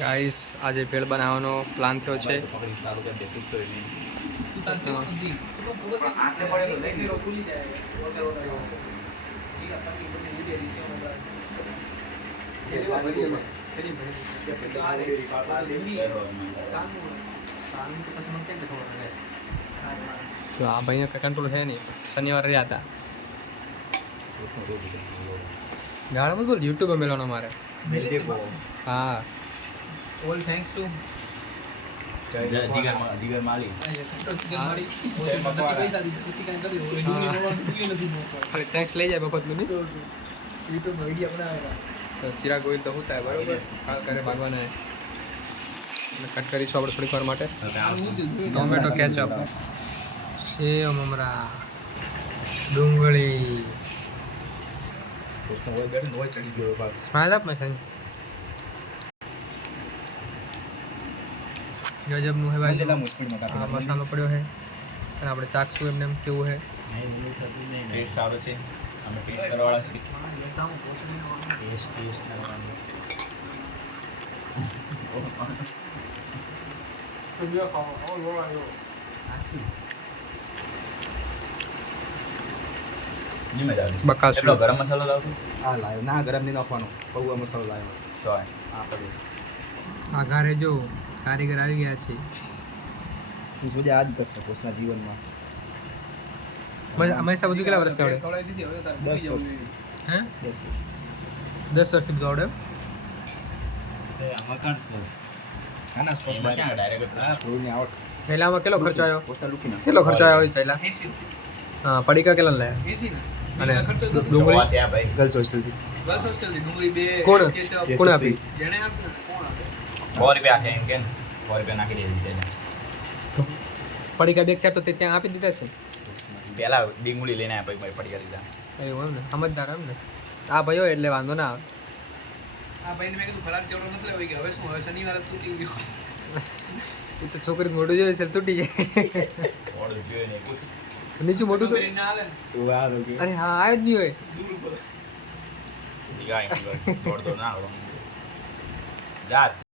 Guys આજે ભેળ બનાવવાનો plan થયો છે. તો આ ભાઈને કંટ્રોલ છે નહીં. શનિવાર રહ્યા હતા ગાળ મત બોલ. યુટ્યુબ મેળવાનો મારે. હા all thanks to Jigar Mali thanks લઈ જાય મફત નું. યુટ્યુબ વિડિયો બનાવેલા તો ચિરાગ ગોહિલ તો હોતા બરોબર. કાળ કરે ભાગવાના કટ કરીશું આપણે થોડીક વાર માટે. ટોમેટો કેચઅપ, સેવ મમરા, ડુંગળી. સ્માઈલ આપ મેં ગજબનું હે ભાઈ. આ મસાલો પડ્યો છે અને આપણે ચાખશું એમને એમ કેવું છે. ટેસ્ટ સારો છે. અમે ટેસ્ટ કરવાવાળા છીએ. બકાસું. એટલો ગરમ મસાલો લાવતો આ લાવ્યો ના ગરમ નહીં નાખવાનો પૌવા મસાલો લાવ્યો તો આ પડ્યો આ ઘરે જો કારીગર આવી ગયા છે. તું સુધી આ જ કરશે પોતાના જીવનમાં હંમેશા બધું કેટલા વર્ષથી આવડે? 10 વર્ષ હે 10 વર્ષ 10 વર્ષથી બધું આવડે. થોડું આવડ થેલામાં કેટલો ખર્ચો આવ્યો? પોસ્ટર લૂકી નાખ કેટલો ખર્ચો આવ્યો થેલા? હા પડીકા કેટલા લાયા? અને ડુંગળી ગર્લ્સ હોસ્ટેલથી કોણ કોણ આપી? 100 રૂપિયા છે એમ કે 100 રૂપિયા નાખી દેવી તો પડીકા બેગ ચાર તો તે ત્યાં આપી દીધા છે. પેલા ડીંગુડી લઈને આવ્યા પછી પડી લીધા. એવું એમ ને, સમજદાર એમ ને આ ભાઈઓ એટલે વાંધો ના આવે. આ ભાઈને મેં કીધું ફરાર ચેવડો મતલબ હોય કે હવે શું હવે શનિવાર જ તૂટી ગયો. એ તો છોકરી મોઢું જોઈએ છે તૂટી જાય. ઓર્ડર જોયો ને પૂછ નીચું મોઢું તો ના હાલે ને તું આ રોગે અરે હા આ જ નહીં હોય. દૂર ઉપર દીગાય દોડ ના આવડો જા